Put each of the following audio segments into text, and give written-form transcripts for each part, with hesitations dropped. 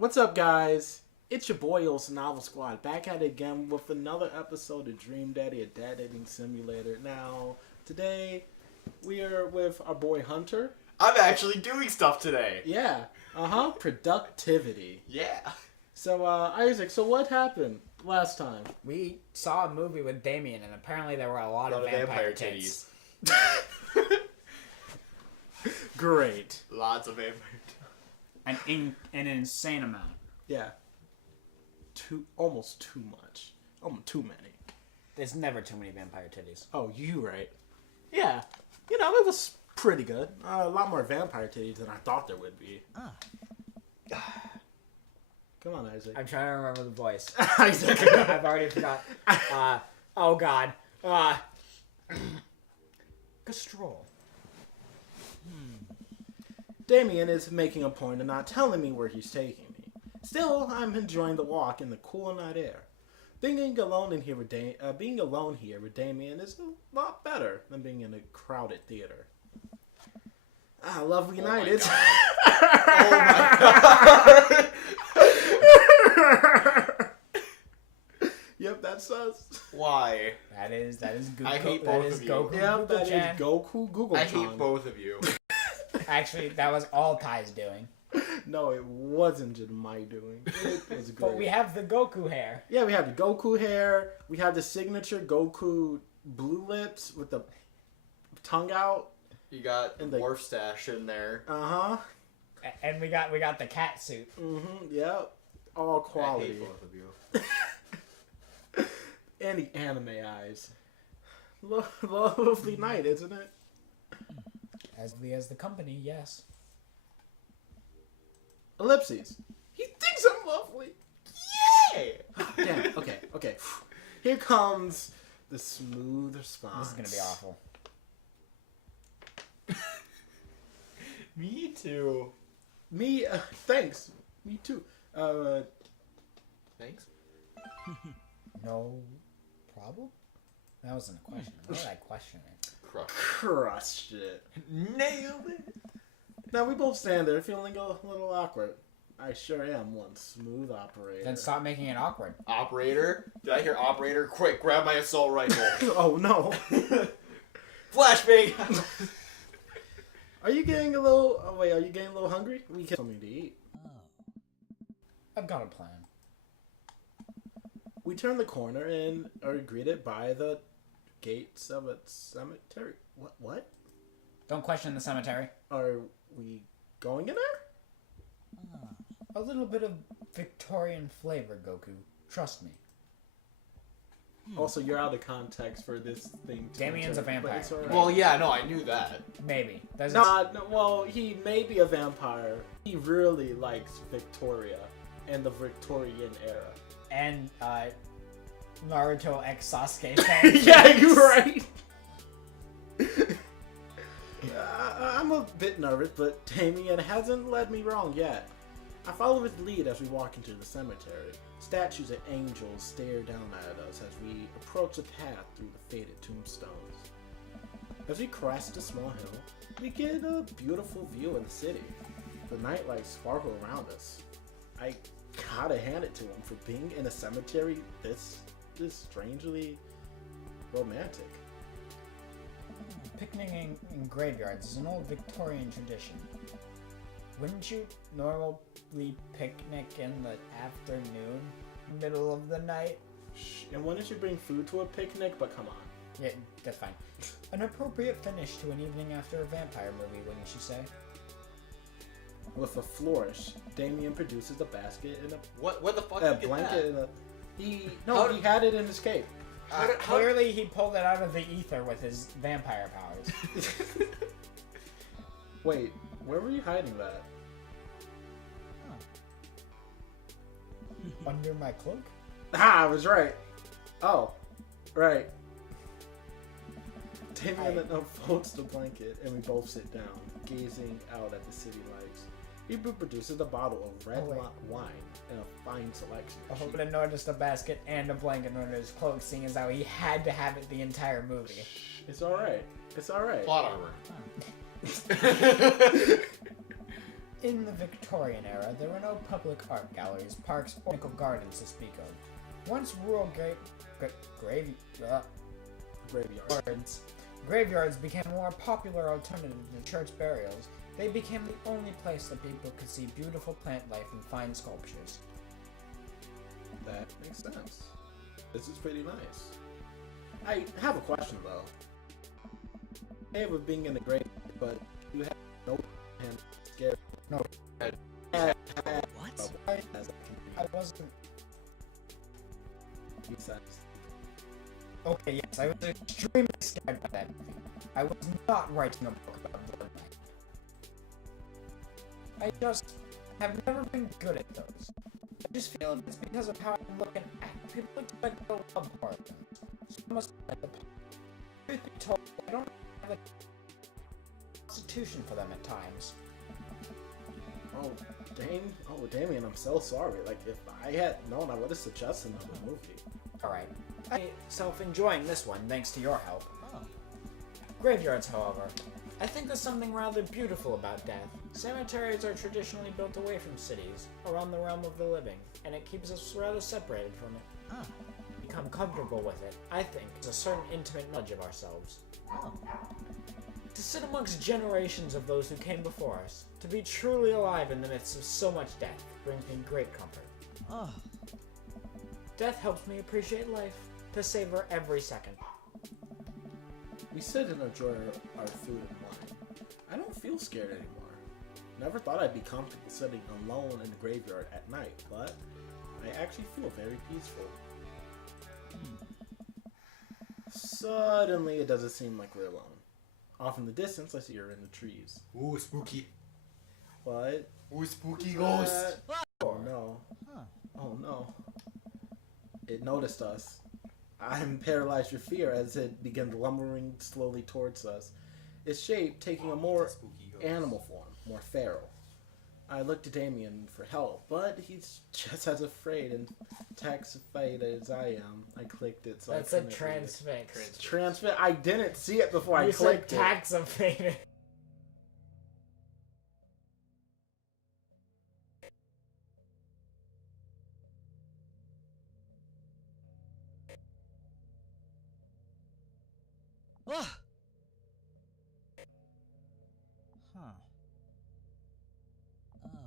What's up, guys? It's your boy, Novel Squad, back at it again with another episode of Dream Daddy, a dad dating simulator. Now, today, we are with our boy Hunter. I'm actually doing stuff today. Yeah, productivity. Yeah. So, Isaac, so what happened last time? We saw a movie with Damien, and apparently there were a lot of vampire titties. Great. Lots of vampire An insane amount. Yeah. Almost too much. Almost too many. There's never too many vampire titties. Oh, you right. Yeah. You know, it was pretty good. A lot more vampire titties than I thought there would be. Come on, Isaac. I'm trying to remember the voice. Isaac. I've already forgot. Oh God. Gastrol. Damien is making a point of not telling me where he's taking me. Still, I'm enjoying the walk in the cool night air. Being alone here with Damien is a lot better than being in a crowded theater. Lovely night. It's. Oh my god! Yep, that's us. Why? That is Goku. I hate both of you. Goku. Yep, that is Goku-chan. Goku Google. I hate both of you. Actually, that was all Ty's doing. No, it wasn't just my doing. It was great. But we have the Goku hair. Yeah, we have the Goku hair. We have the signature Goku blue lips with the tongue out. You got And the the- dwarf stash in there. Uh-huh. And we got the cat suit. Mm-hmm. Yep. All I quality. hate both of you. And the anime eyes. Lovely night, isn't it? As the company, yes. Ellipses. He thinks I'm lovely. Yay! Damn. Okay. Here comes the smooth response. This is gonna be awful. Me too. Me, thanks. Me too. Thanks. No problem? That wasn't a question. Why did I question it? Crushed it. Nailed it. Now we both stand there feeling a little awkward. I sure am one smooth operator. Then stop making it awkward. Operator? Did I hear operator? Quick, grab my assault rifle. Oh no. Flashbang! Are you getting a little? Oh wait, are you getting a little hungry? We get something to eat. I've got a plan. We turn the corner and are greeted by the gates of a cemetery. What? Don't question the cemetery. Are we going in there? A little bit of Victorian flavor, Goku. Trust me. Also, you're out of context for this thing. Damien's a vampire. But it's all right. Well, yeah, no, I knew that. Maybe. That's No, well, he may be a vampire. He really likes Victoria and the Victorian era. And Naruto X Sasuke fan. Yeah, you're right. I'm a bit nervous, but Damien hasn't led me wrong yet. I follow his lead as we walk into the cemetery. Statues of angels stare down at us as we approach the path through the faded tombstones. As we crest a small hill, we get a beautiful view of the city. The nightlights sparkle around us. I gotta hand it to him for being in a cemetery this strangely romantic. Picnicking in graveyards is an old Victorian tradition. Wouldn't you normally picnic in the afternoon, middle of the night? Shh. And when did you bring food to a picnic? But come on. Yeah, that's fine. An appropriate finish to an evening after a vampire movie, wouldn't you say? With a flourish, Damien produces a basket and What the fuck a did you blanket get and he How had it in his cape. that? Clearly, he pulled it out of the ether with his vampire powers. Wait, where were you hiding that? Under my cloak? Ah, I was right. Oh, right. Damien unfolds the blanket and we both sit down, gazing out at the city lights. He produces a bottle of red wine and a fine selection. I hope I noticed a basket and a blanket under his cloak, seeing as how he had to have it the entire movie. It's alright. It's alright. Plot armor. In the Victorian era, there were no public art galleries, parks, or botanical gardens to speak of. Once rural graveyards became a more popular alternative to church burials, they became the only place that people could see beautiful plant life and fine sculptures. That makes sense. This is pretty nice. I have a question though. Hey, with being in the grave, but you have no hand scared. No. What? I wasn't. Besides, Okay, yes, I was extremely scared by that. I was not writing a book about Blood Knight. I just have never been good at those. I just feel it's because of how I look and act. People expect to love horror films. So I must have the truth be told, I don't have a constitution for them at times. oh, Damien, I'm so sorry. Like, if I had known, I would have suggested another movie. Alright. I'm self-enjoying this one, thanks to your help. Oh. Graveyards, however. I think there's something rather beautiful about death. Cemeteries are traditionally built away from cities, around the realm of the living, and it keeps us rather separated from it. Oh. Become comfortable with it, I think, is a certain intimate knowledge of ourselves. Oh. To sit amongst generations of those who came before us, to be truly alive in the midst of so much death, brings me great comfort. Oh. Death helps me appreciate life, to savor every second. We sit and enjoy our food and wine. I don't feel scared anymore. Never thought I'd be comfortable sitting alone in the graveyard at night, but I actually feel very peaceful. Suddenly, it doesn't seem like we're alone. Off in the distance, I see her in the trees. Ooh, spooky. What? Ooh, spooky ghost. Oh no. Huh. Oh no. It noticed us. I'm paralyzed with fear as it began lumbering slowly towards us. Its shape taking a more Spooky ghost. animal form, more feral. I looked to Damien for help, but he's just as afraid and terrified as I am. I clicked it, so That's I a couldn't read it. transfix. Transmit. I didn't see it before I You said clicked it. taxifated. Oh. Huh. Oh.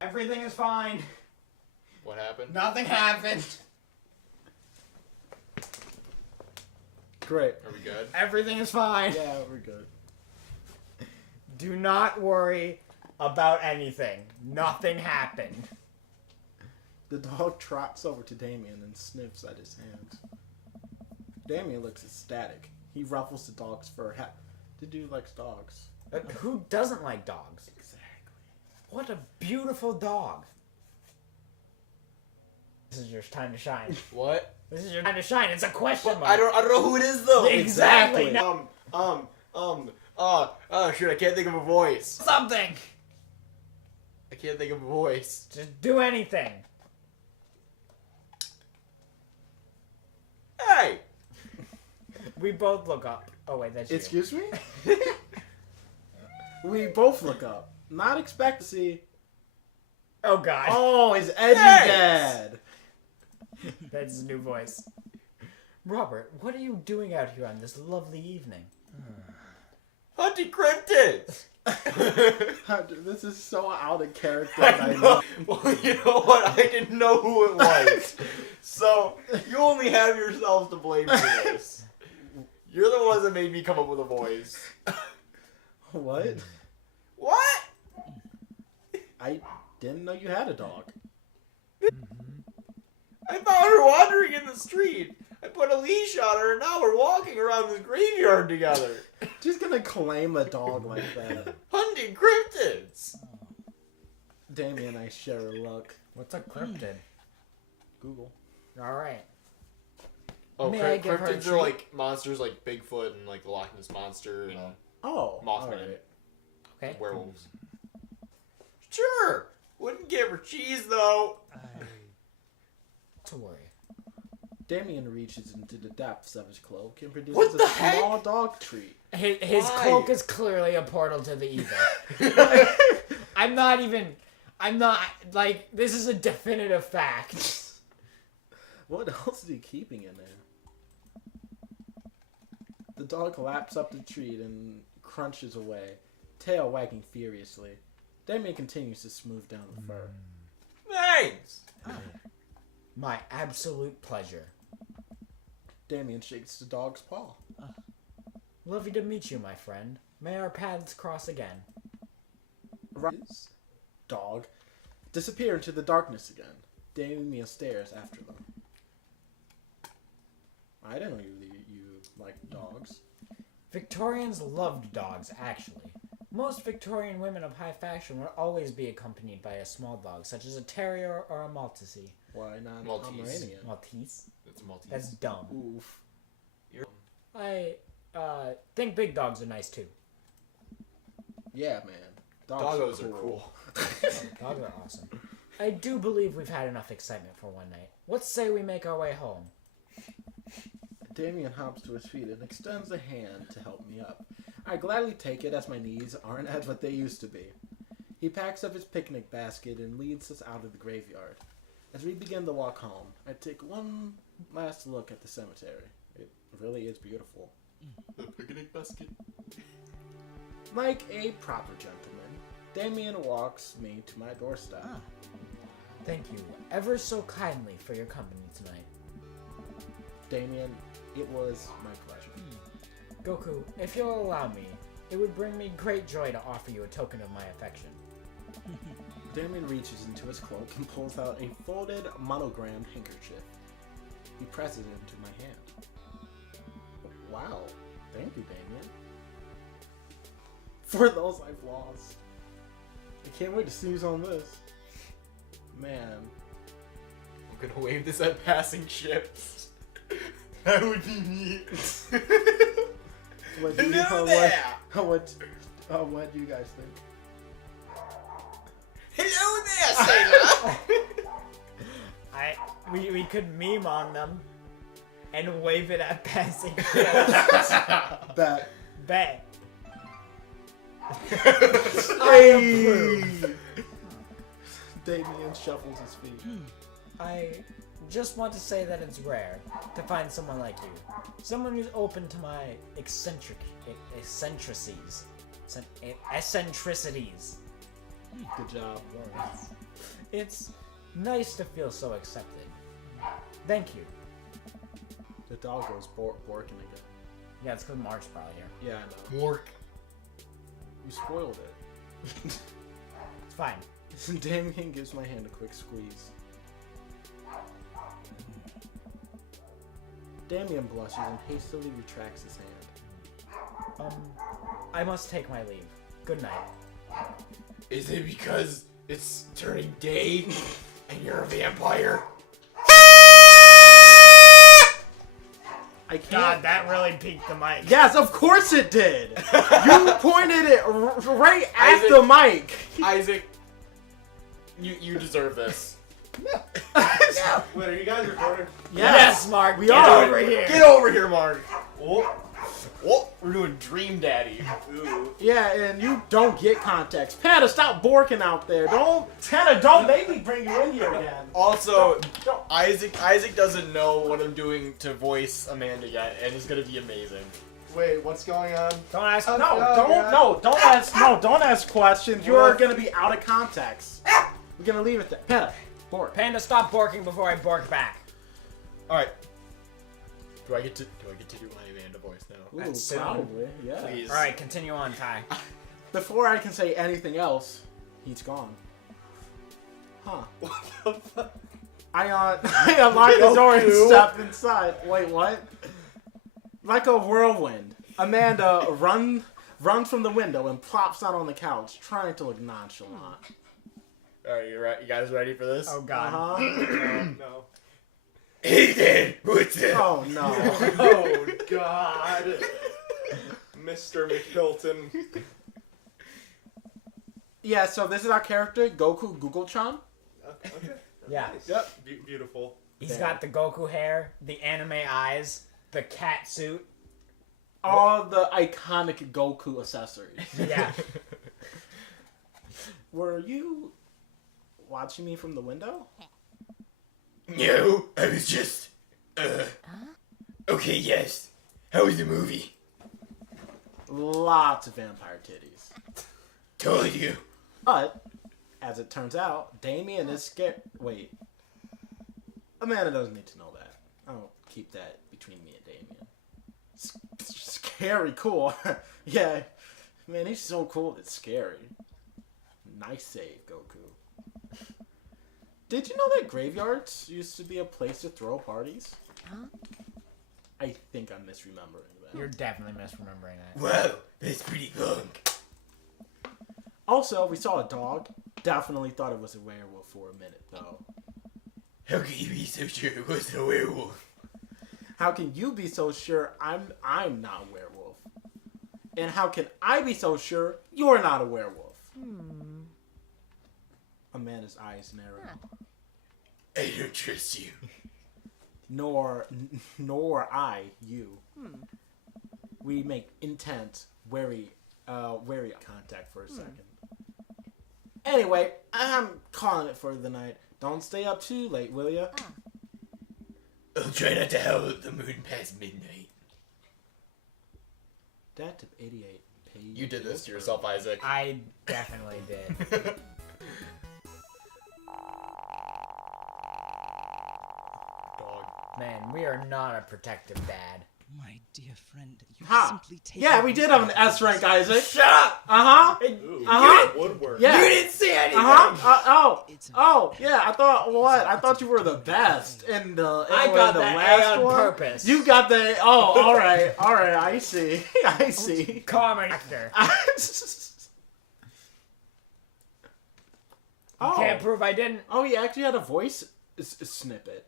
Everything is fine. What happened? Nothing happened. Great. Are we good? Everything is fine. Yeah, we're good. Do not worry about anything. Nothing happened. The dog trots over to Damien and sniffs at his hand. Damien looks ecstatic. He ruffles the dog's fur. The dude likes dogs. Who doesn't like dogs? Exactly. What a beautiful dog. This is your time to shine. What? This is your time to shine. It's a question mark. I don't know who it is though. Exactly. Shoot, I can't think of a voice. Something. I can't think of a voice. Just do anything. Hey! We both look up. Oh wait, that's you. Excuse me? We both look up. Not expect to see. Oh god. Oh, it's Eddie Yes! Dad. That's his new voice. Robert, what are you doing out here on this lovely evening? Hunting cryptids! This is so out of character. I know. Well, you know what? I didn't know who it was. So, you only have yourselves to blame for this. You're the ones that made me come up with a voice. What? What? I didn't know you had a dog. I found her wandering in the street. I put a leash on her and now we're walking around this graveyard together. Just gonna claim a dog like that. Hunting cryptids. Damien and I share a look. What's a cryptid? Google. Alright. Oh, May I give her a cryptids are treat? like monsters like Bigfoot and like the Loch Ness Monster and Oh, Mothman. alright. Okay. werewolves. Sure! Wouldn't give her cheese though! To worry. Damien reaches into the depths of his cloak and produces What the a small heck? dog treat. His Why? cloak is clearly a portal to the ether. I'm not, like, this is a definitive fact. What else is he keeping in there? The dog laps up the treat and crunches away, tail wagging furiously. Damien continues to smooth down the fur. Thanks! My absolute pleasure. Damien shakes the dog's paw. Lovely to meet you, my friend. May our paths cross again. Rise, dog, disappear into the darkness again. Damien stares after them. I didn't know you liked dogs. Victorians loved dogs, actually. Most Victorian women of high fashion would always be accompanied by a small dog, such as a terrier or a Maltese. Why not Maltese. Pomeranian? Maltese? That's a Maltese. That's dumb. Oof. I think big dogs are nice too. Yeah, man. Doggos are cool. Dogs are awesome. I do believe we've had enough excitement for one night. Let's say we make our way home. Damien hops to his feet and extends a hand to help me up. I gladly take it as my knees aren't as what they used to be. He packs up his picnic basket and leads us out of the graveyard. As we begin to walk home, I take one last look at the cemetery. It really is beautiful. The picnic basket. Like a proper gentleman, Damien walks me to my doorstep. Thank you ever so kindly for your company tonight. Damien, it was my pleasure. Goku, if you'll allow me, it would bring me great joy to offer you a token of my affection. Damien reaches into his cloak and pulls out a folded, monogrammed handkerchief. He presses it into my hand. Wow. Thank you, Damien. For those I've lost. I can't wait to seize on this. Man. I'm gonna wave this at passing ships. That would be neat. What do you, Hello there! what do you guys think? Hello there, sailor! We could meme on them and wave it at passing. Bet. Bet. Hey! Damien shuffles his feet. I just want to say that it's rare to find someone like you. Someone who's open to my eccentricities. Eccentricities. Good job. It's nice to feel so accepted. Thank you. The dog goes barking again. Yeah, it's because Mark's probably here. Yeah, I know. Mork. You spoiled it. It's fine. Damien gives my hand a quick squeeze. Damien blushes and hastily retracts his hand. I must take my leave. Good night. Is it because it's turning day and you're a vampire? I can't. God, that really peaked the mic. Yes, of course it did. You pointed it right at Isaac. the mic. Isaac, you deserve this. Wait, are you guys recording? Yes, Mark. We get are. over here. Get over here, Mark. Oh, We're doing Dream Daddy. ooh. Yeah, and you don't get context. Panda, stop borking out there. Don't make me bring you in here again. Also, Don't. Isaac doesn't know what I'm doing to voice Amanda yet, and it's gonna be amazing. Wait, what's going on? Don't ask. Don't ask questions. You're gonna be out of context. We're gonna leave it there. Panda, bork. Panda, stop borking before I bork back. All right. Do I get to do my Amanda voice now? Ooh, That's soon. probably, yeah. Please. All right, continue on, Ty. Before I can say anything else, he's gone. Huh. What the fuck? I unlocked the door and Goku. stepped inside. Wait, what? Like a whirlwind, Amanda runs from the window and plops out on the couch, trying to look nonchalant. All right, you guys ready for this? Oh God. Uh-huh. No. Hey there, what's up? Oh no. Oh God, Mr. McHilton. Yeah, so this is our character, Goku Google-chan. Okay. Yeah. Nice. Yep. Beautiful. He's got the Goku hair, the anime eyes, the cat suit. All the iconic Goku accessories. Yeah. Were you watching me from the window? No, I was just, okay, yes. How was the movie? Lots of vampire titties. Told you. But, as it turns out, Damien is scared. Wait. Amanda doesn't need to know that. I'll keep that between me and Damien. Scary cool. Yeah. Man, he's so cool, it's scary. Nice save, Goku. Did you know that graveyards used to be a place to throw parties? Huh? I think I'm misremembering that. You're definitely misremembering that. Wow, that's pretty long. Also, we saw a dog. Definitely thought it was a werewolf for a minute, though. How can you be so sure it wasn't a werewolf? How can you be so sure I'm not a werewolf? And how can I be so sure you're not a werewolf? Amanda's eyes narrowed. I don't trust you. Nor I you. We make intense, wary contact for a second. Anyway, I'm calling it for the night. Don't stay up too late, will ya? I'll try not to howl at the moon past midnight. Dat tip 88. Paid You did this to yourself, Isaac. I definitely did. Dog. Man, we are not a protective dad. My dear friend, you Ha! simply take Yeah, we did have an S rank, Isaac. Shut up! Uh-huh. Ooh, Uh-huh. woodwork. Yeah. You didn't say anything! Uh-huh. It's a- Oh, yeah, I thought, what? I thought you were the best in the I got the that last A on one. purpose. You got the, oh, alright, I see. I see. Common actor. Oh. Can't prove I didn't. Oh, you actually had a voice snippet.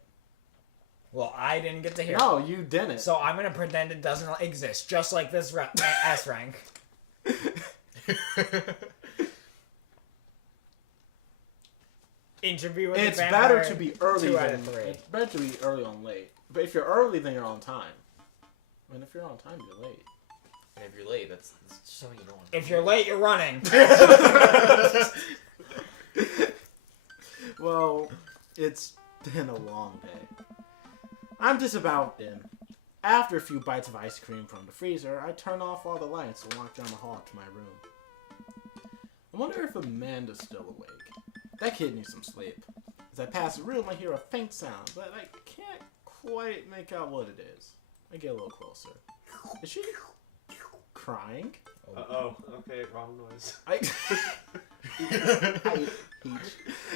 Well, I didn't get to hear it. No, you didn't. So I'm gonna pretend it doesn't exist, just like this S rank. Interview with It's the better vampire, to be early 2 than out of 3. it's better to be early on late. But if you're early, then you're on time. I mean, if you're on time, you're late. And if you're late, that's so you don't want If you're late, you're running. Well, it's been a long day. I'm just about in. After a few bites of ice cream from the freezer, I turn off all the lights and walk down the hall to my room. I wonder if Amanda's still awake. That kid needs some sleep. As I pass the room, I hear a faint sound, but I can't quite make out what it is. I get a little closer. Is she crying? Oh, okay, wrong noise. I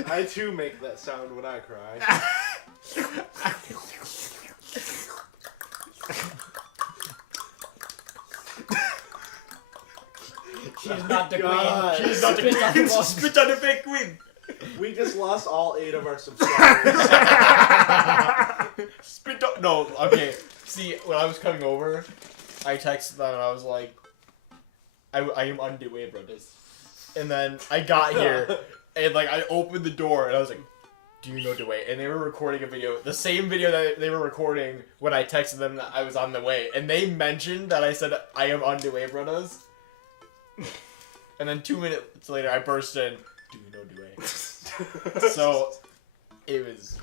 I too make that sound when I cry. She's not the God. queen. She's not the queen. Spit on the fake queen! We just lost all 8 of our subscribers. Spit on. No, okay. See, when I was coming over, I texted them and I was like, I am on the way, brothers. And then I got here and like I opened the door and I was like, do you know the way? And they were recording a video, the same video that they were recording when I texted them that I was on the way. And they mentioned that I said, I am on the way, brothers. And then 2 minutes later, I burst in, do you know the way? So, it was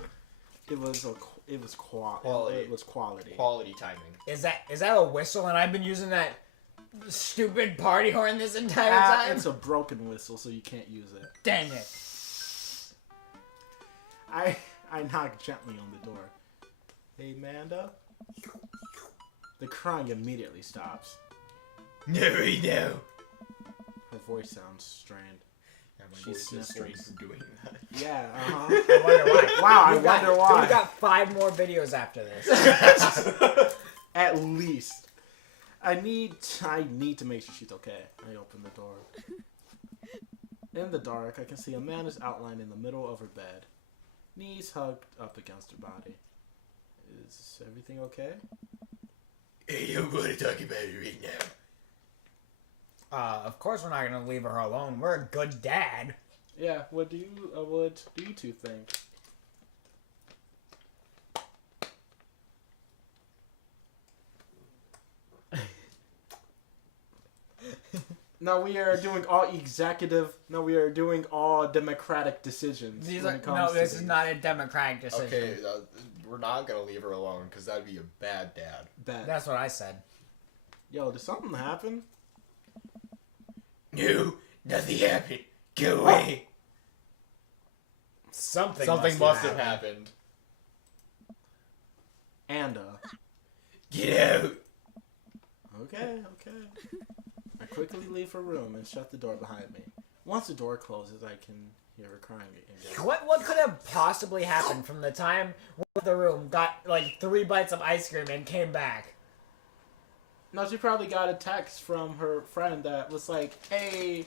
quality. quality timing. Is that a whistle? And I've been using that stupid party horn this entire Ah, time. it's a broken whistle, so you can't use it. Dang it! I knock gently on the door. Hey, Amanda? The crying immediately stops. Never know. Her voice sounds strained. She sniffles. straight from doing that. Yeah, uh-huh. I wonder why. Wow, I We've got- wonder why. We've got 5 more videos after this. At least. I need to make sure she's okay. I open the door. In the dark, I can see Amanda's outline in the middle of her bed. Knees hugged up against her body. Is everything okay? I don't want to talk about it right now. Of course we're not gonna leave her alone. We're a good dad. Yeah, what do you two think? No, we are doing all democratic decisions. These when are, it comes no, to this is these. not a democratic decision. Okay, we're not gonna leave her alone because that'd be a bad dad. Bad. That's what I said. Yo, did something happen? No, nothing happened. Go away. Something Must have happened. And Get out. okay. I quickly leave her room and shut the door behind me. Once the door closes, I can hear her crying again. What could have possibly happened from the time we left the room, got like 3 bites of ice cream, and came back? No, she probably got a text from her friend that was like, "Hey,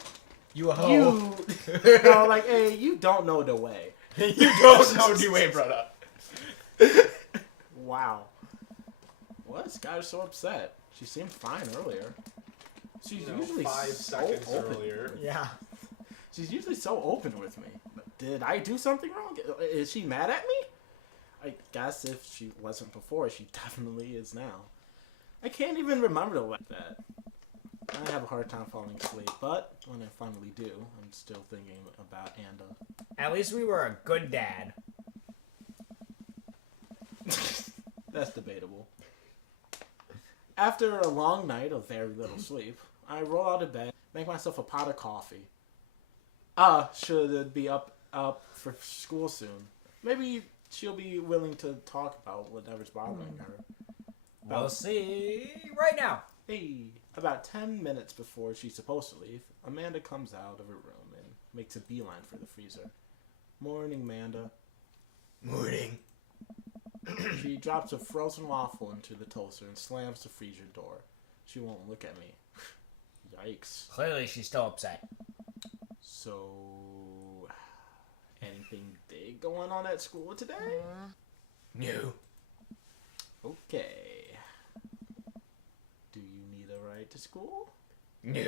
You a hoe. hey, you don't know the way." You don't know the way, brother. Wow. What got her so upset? She seemed fine earlier. She's usually 5 so seconds open. earlier. Yeah. She's usually so open with me. Did I do something wrong? Is she mad at me? I guess if she wasn't before, she definitely is now. I can't even remember like that. I have a hard time falling asleep, but when I finally do, I'm still thinking about Anda. At least we were a good dad. That's debatable. After a long night of very little sleep, I roll out of bed, make myself a pot of coffee. Should be up for school soon. Maybe she'll be willing to talk about whatever's bothering her. We'll see right now. Hey, about 10 minutes before she's supposed to leave, Amanda comes out of her room and makes a beeline for the freezer. Morning, Amanda. Morning. She drops a frozen waffle into the toaster and slams the freezer door. She won't look at me. Yikes. Clearly she's still upset. So, anything big going on at school today? No. Okay. Do you need a ride to school? No.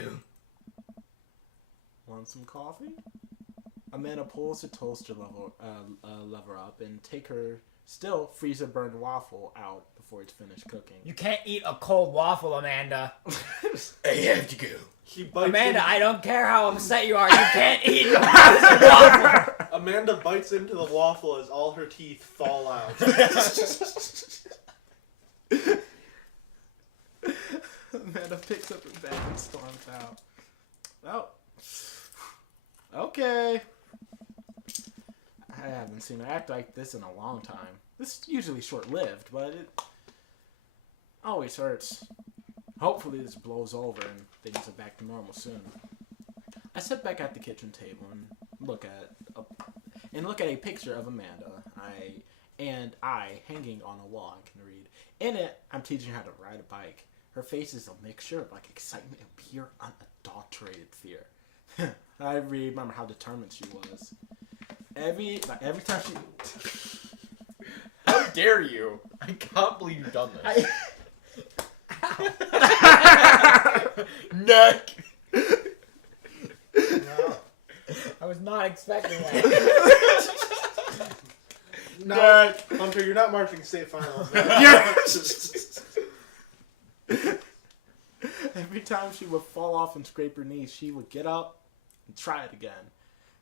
Want some coffee? Amanda pulls the toaster lever up and take her still freezer burned waffle out before it's finished cooking. You can't eat a cold waffle, Amanda. I have to go. She bites Amanda, in- I don't care how upset you are. You can't eat a waffle. Amanda bites into the waffle as all her teeth fall out. Amanda picks up her bag and storms out. Oh. Okay. I haven't seen her act like this in a long time. This is usually short-lived, but it always hurts. Hopefully this blows over and things are back to normal soon. I sit back at the kitchen table and look at a picture of Amanda. I hanging on a wall. I can read. In it, I'm teaching her how to ride a bike. Her face is a mixture of like excitement and pure unadulterated fear. I remember how determined she was. Every time she How dare you? I can't believe you've done this. Neck. I was not expecting that. No, Hunter, you're not marching state finals. Every time she would fall off and scrape her knees, she would get up and try it again.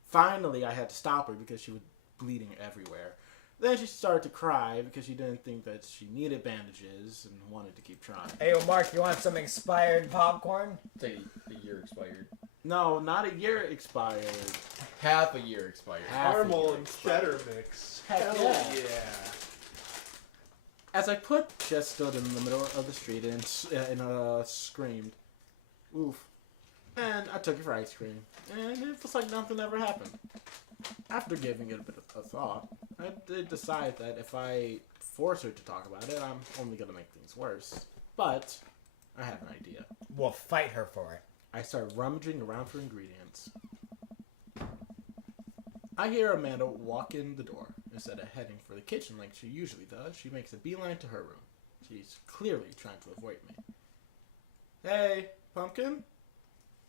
Finally, I had to stop her because she was bleeding everywhere. Then she started to cry because she didn't think that she needed bandages and wanted to keep trying. Hey, yo, Mark, you want some expired popcorn? It's a year expired. No, not a year expired. Half a year expired. Caramel and cheddar mix. Heck Hell yeah. yeah. As I just stood in the middle of the street and screamed, "Oof!" And I took it for ice cream, and it was like nothing ever happened. After giving it a bit of thought, I did decide that if I force her to talk about it, I'm only gonna make things worse. But I have an idea. We'll fight her for it. I started rummaging around for ingredients. I hear Amanda walk in the door. Instead of heading for the kitchen like she usually does, she makes a beeline to her room. She's clearly trying to avoid me. Hey, Pumpkin?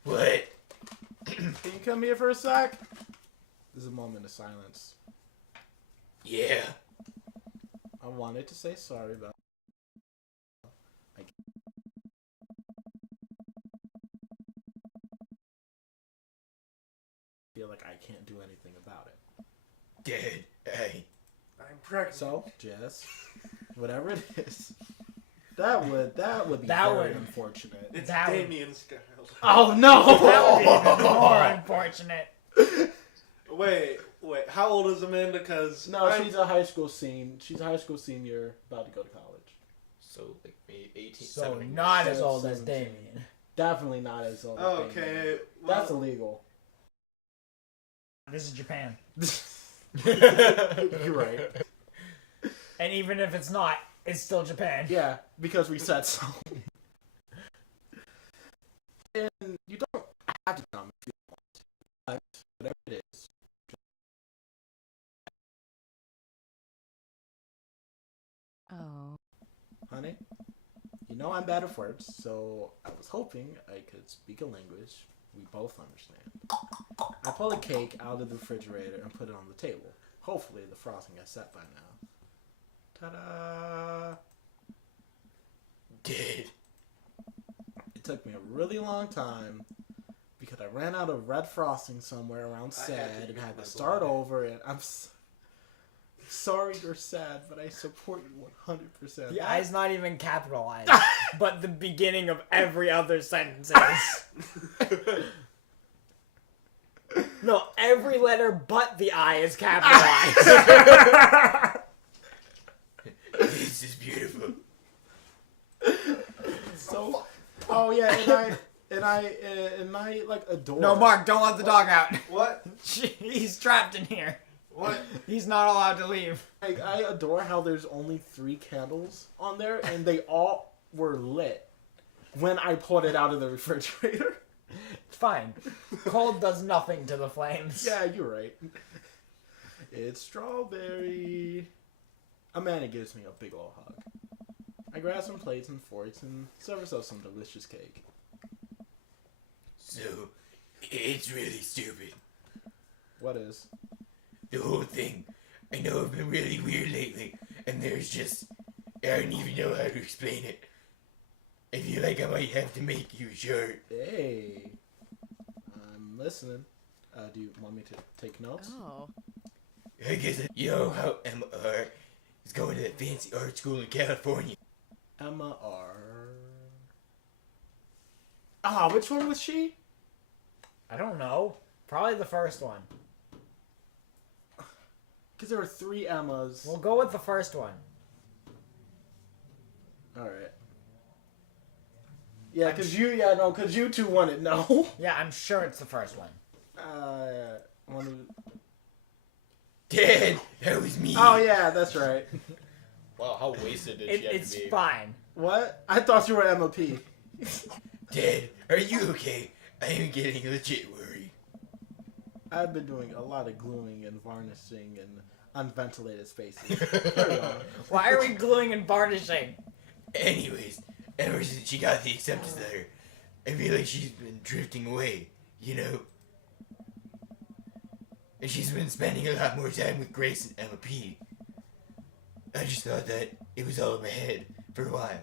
What? Can you come here for a sec? There's a moment of silence. Yeah. I wanted to say sorry about I feel like I can't do anything about it. Dad, I'm pregnant. So, Jess, whatever it is, that would be That very would- unfortunate. It's That would- Damien's child. Oh no! That would be even more unfortunate. Wait. How old is Amanda? Cause No, she's a high school senior, about to go to college. So, like, maybe 18, So 17. not as old 17. as Damien. Definitely not as old. As Okay. Damien. Well, That's illegal. This is Japan. You're right. And even if it's not, it's still Japan. Yeah, because we said so. And you don't have to come if you don't want to. But whatever it is. Oh. Honey, you know I'm bad at words, so I was hoping I could speak a language we both understand. I pull a cake out of the refrigerator and put it on the table. Hopefully the frosting has set by now. Ta-da! Dad. It took me a really long time because I ran out of red frosting somewhere around I had to sad and use had my to start blood. over, and I'm sorry you're sad, but I support you 100%. The I's not even capitalized, but the beginning of every other sentence is. No, every letter but the I is capitalized. This is beautiful. So, oh yeah, and I like adore. No, Mark, don't let the dog out. what? He's trapped in here. What? He's not allowed to leave. I adore how there's only 3 candles on there, and they all were lit when I pulled it out of the refrigerator. It's fine. Cold does nothing to the flames. Yeah, you're right. It's strawberry. Amanda gives me a big ol' hug. I grab some plates and forks and serve herself some delicious cake. So, it's really stupid. What is? The whole thing. I know I've been really weird lately, and there's just... I don't even know how to explain it. I feel like I might have to make you short. Hey, I'm listening. Do you want me to take notes? Oh. I guess you know how MR is going to that fancy art school in California. Emma R. Ah, which one was she? I don't know. Probably the first one. Because there were 3 Emmas. We'll go with the first one. All right. Yeah, because you two wanted no. Yeah, I'm sure it's the first one. One. Dad, that was me. Oh yeah, that's right. Wow, how wasted did she have It's to be? fine. What? I thought you were Emma P. Dad, are you okay? I am getting legit worried. I've been doing a lot of gluing and varnishing in unventilated spaces. Carry on. Why are we gluing and varnishing? Anyways, ever since she got the acceptance letter, I feel like she's been drifting away, you know? And she's been spending a lot more time with Grace and Emma P. I just thought that it was all in my head for a while.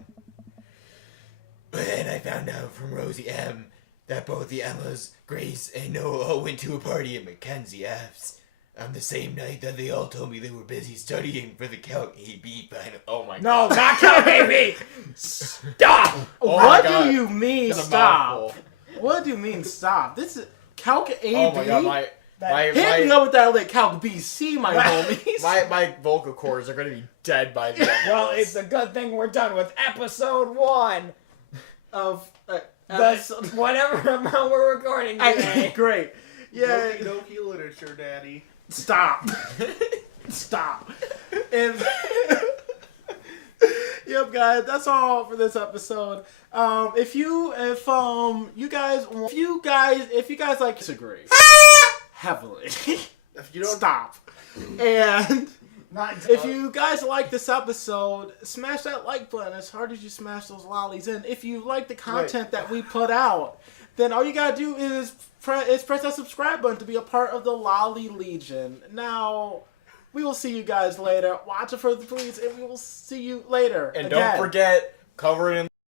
But then I found out from Rosie M that both the Emmas, Grace, and Noah all went to a party at Mackenzie F's on the same night that they all told me they were busy studying for the Calc AB final. Oh my No, god. not Calc AB! Stop! Oh my What God. do you mean That's a stop? mouthful. What do you mean stop? This is Calc AB. Oh my god, Hit me up with that like Calc BC, my homies. my vocal cords are gonna be dead by the end. Well, it's a good thing we're done with episode 1 of the whatever amount we're recording today. Great. Yeah. Okie dokie literature, daddy. Stop. Stop. And yep, guys, that's all for this episode. If you guys like disagree heavily, If you don't Stop. And Not if you guys like this episode, smash that like button as hard as you smash those lollies in. If you like the content that we put out, then all you gotta do is press that subscribe button to be a part of the Lolly Legion. Now, we will see you guys later. Watch it for the police, and we will see you later. And again. don't forget, cover it in